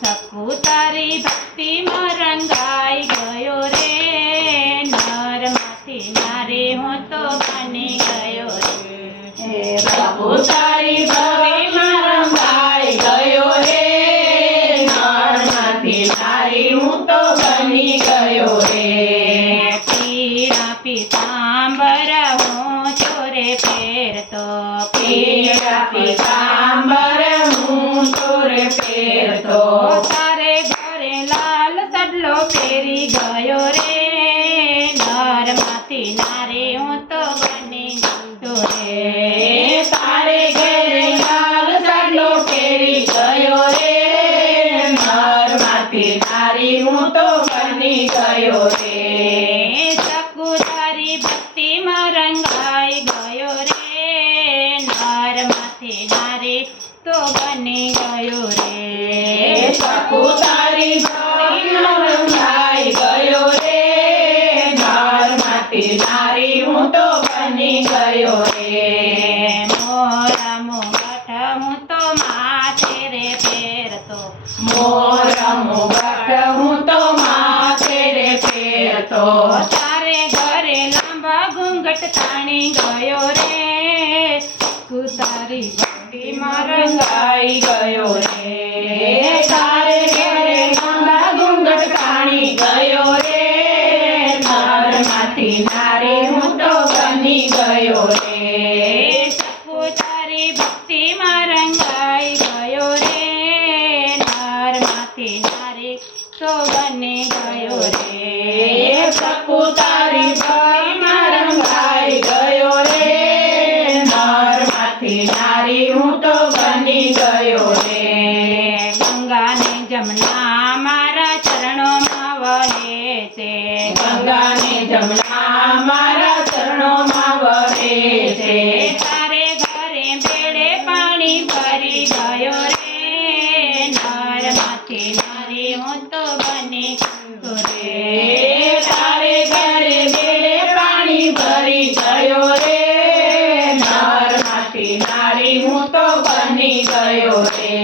સકુ તારી ભક્તિમાં રંગાઈ ગયો રે નરમાંથી નારી હું તો બની ગયો રે પ્રભુ તારી ભક્તિમાં રંગાઈ ગયો રે નરમાંથી નારી હું તો બની ગયો રે પીળા પીતાંબર હું ચોરે પહેરતો પીળા પીતાંબર હું તારે ઘરે લાલ સડલો પહેરી ગયો રે. નરમાંથી નારે હું તો બની ગયો રે. તારે ઘરે લાલ સાડલો પહેરી ગયો રે. નરમાંથી નારી હું તો બની ગયો રે. સકુ તારી ઘૂંઘટ ગયો રે. તું તારી ભક્તિમાં રંગાઈ રંગાઈ ગયો રે. છે તારે ઘરે બેડે પાણી ભરી ગયો રે નરમાંથી નારી હું તો બની ગયો રે રે તારે ઘરે બેડે પાણી ભરી ગયો રે નરમાંથી નારી હું તો બની ગયો રે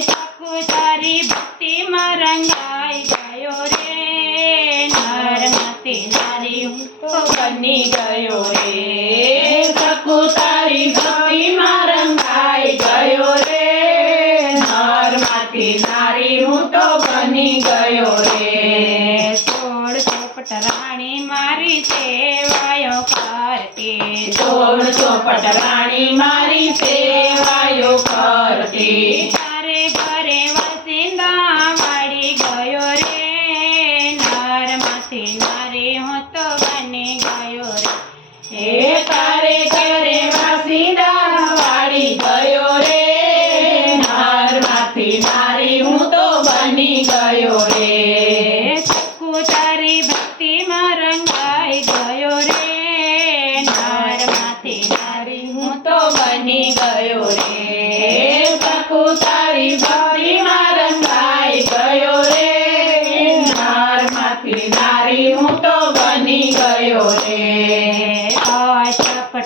સકુ તારી ભક્તિમાં રંગાઈ ગયો રે નરમાંથી નારી હું તો બની ગયો રે સેવાયો કરતી સોળ ચોપટ રાણી મારી સેવાયો કરતી તારે ઘરે વસિંદા વાળી ગયો રે નરમાંથી નારી હું તો બની ગયો રે હે તારે ઘરે વાસીદા વાળી ગયો રે નરમાંથી નારી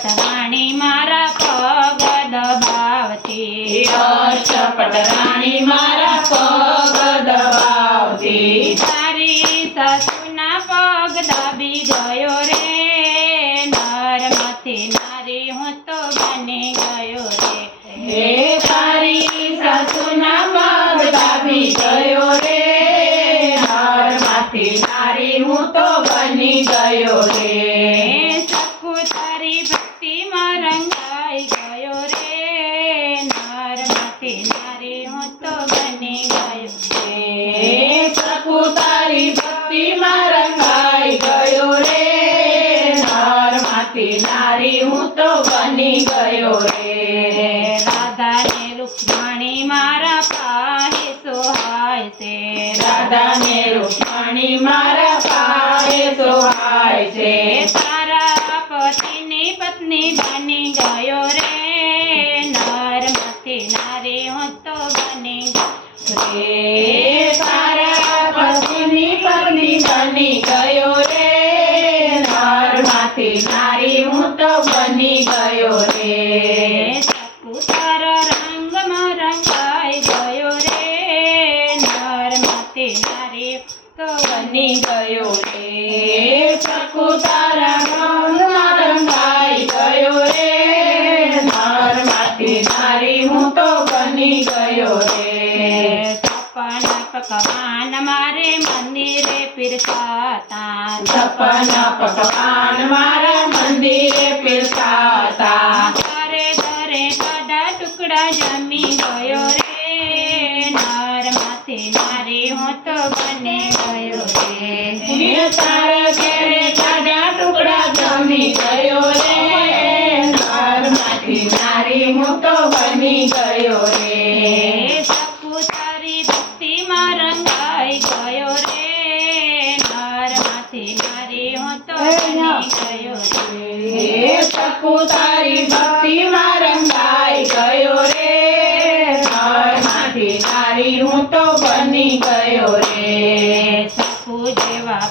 રાણી મારા પગ દબાવતી ચપટ રાણી મારા પગ દબાવતી તારી સસુના પગ દબી ગયો રે. નરમાંથી નારી હું તો બની ગયો રે. હે તારી સસુના પગ દબી ગયો રે. નરમાંથી નારી હું તો બની ગયો રે. છે. રાધા ને રૂકમણી મારા પાએ સોહાય તારા પતિની પત્ની બની ગયો રે. નરમાંથી નારી હું બની છપ્પન પકવાન મારા મંદિરે પીરસાતા તારે ઘરે સાડા ટુકડા જમી ગયો રે નાર માથે નારી હું તો બની ગયો રે એ તારા ગયો સપુ તારી ભક્તિમાં રંગાઈ ગયો રે નરમાંથી નારી હું તો બની ગયો રે સપુ જેવા